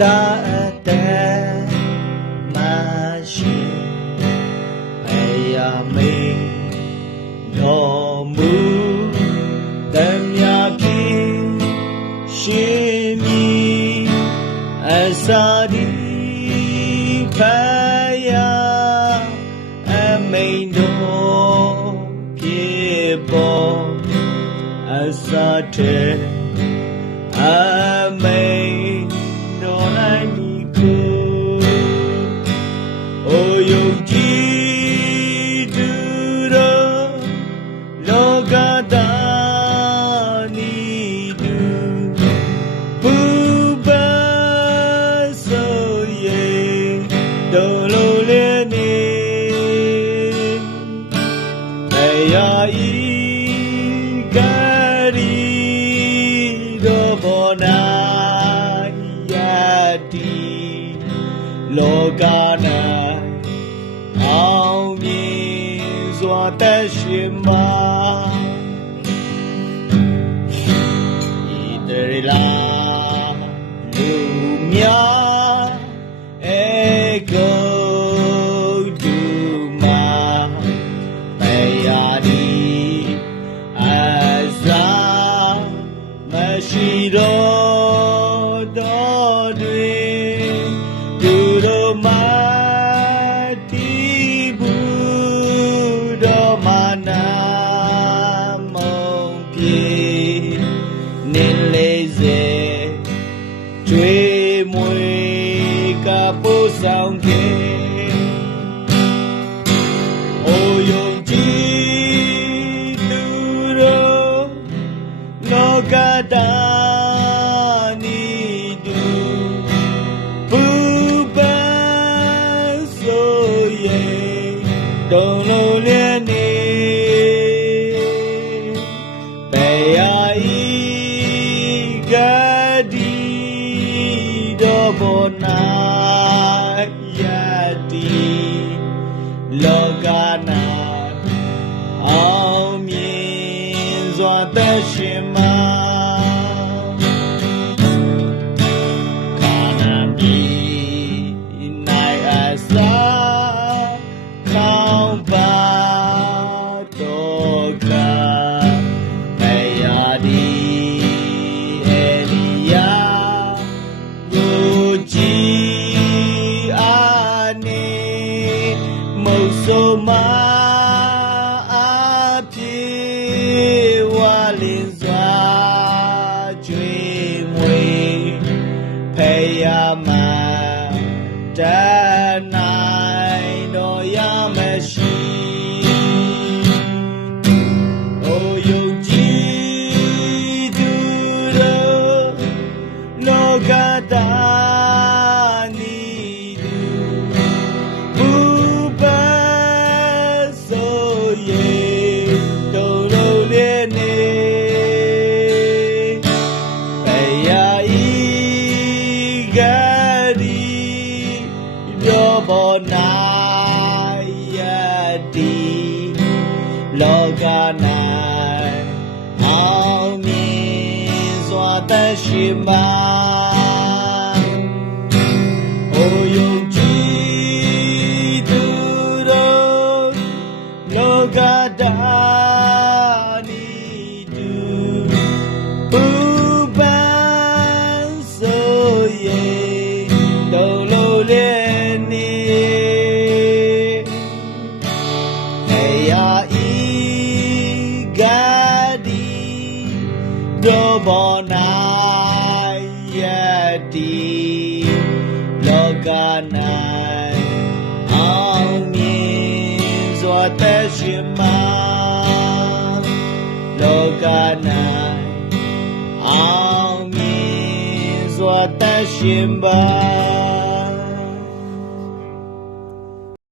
တာအတဲ့မရှိဘယ်ရမေးတော်မူတမြဖြစ်ရှင်မီအစာဒီဖယာအမိန်တော်ဖြစ်ပေါ်အစာတဲ့အမိန်တော်နိုင်မီကိုအိုယုံကြည်သူတော်လောကသားနီသူပူပဆိုရေတော်လိုလေနေဘယ်ရာဤကရီတော်ဘောနာယတိလောကနာအောင်မြင်စွာသက်ရှင်ပါဤတရလာလူများအေကိုတူမာဘယ်ရာဒီအစားမရှိတော့တော်တွင်သူတို့မတီးဘူးတော့မနာမုံပြေနေလေးစေကျွေးမွေကပို့ဆောင်ခဲ့အိုယုံကြည်သူတို့လောကတာနီတူပူပန်းဆိုရေတုံးလုံးလည်းနေဘယ်ရာဤကတိတော်ဘောနာယတိလောကနာအောင်မြင်စွာသက်ရှင်မှာခန္ဓာပြီနိုင်အစားခေါင်းပါတော့ကဘယ်ရာဒီအေလီယာကိုကြည်အားနေမုတ်ဆိုမတနိုင်တော့ရမရှိအိုယုံကြည်သူတို့လောကသားနီသူဘူပဆိုရေတုံးလုံးလေးနေဘယ်ရာဤကရောဘောနာယတိလောကနာအောင်မြင်စွာသက်ရှင်ပါအိုယုံကြည်သူတို့လောကတာနီတူပူပန်းဆိုရေတုံးလုံးလေးရောဘောနာယတိလောကနာအောင်မြင်စွာသက်ရှင်မှာလောကနာအောင်မြင်စွာသက်ရှင်ပါ